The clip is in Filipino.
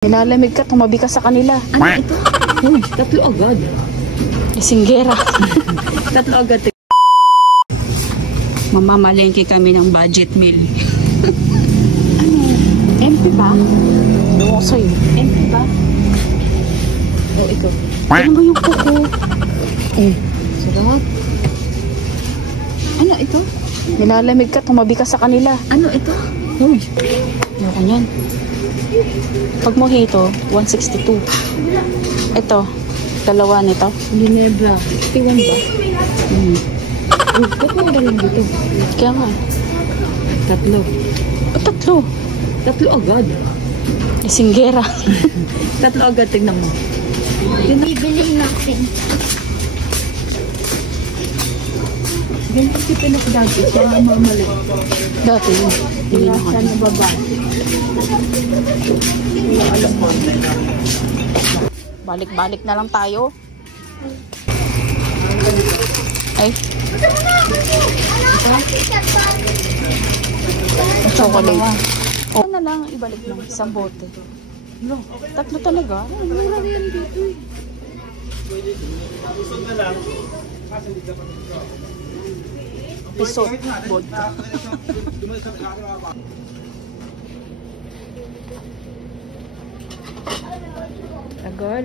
Nilalamig ka, tumabi ka sa kanila. Ano ito? Uy, tatlo agad. Isinggera. Tatlo agad. Mamamalengke kami ng budget meal. Ano? MP ba? Ewan ko sa'yo. MP ba? O, ito. Ano ba yung kuko? Sarap. Ano ito? Nilalamig ka, tumabi ka sa kanila. Ano ito? Uy, ano ka yan? Pag mojito, 162. Ito, dalawa nito. Ginebra. Tiwan ba? Uy, ba't mo ba lang dito? Kaya nga. Tatlo. Ba't tatlo? Tatlo agad. Isinggera. Tatlo agad, tignan mo. Bibili natin. Ganito si Pinak dati sa mamali. Dati yun. Hindi na Sa ako. nababa. Balik-balik na lang tayo. Ay. Chocolate. O na lang, ibalik mo. Isang bote. No. Tatlo talaga. Pisot. Vodka. Agad.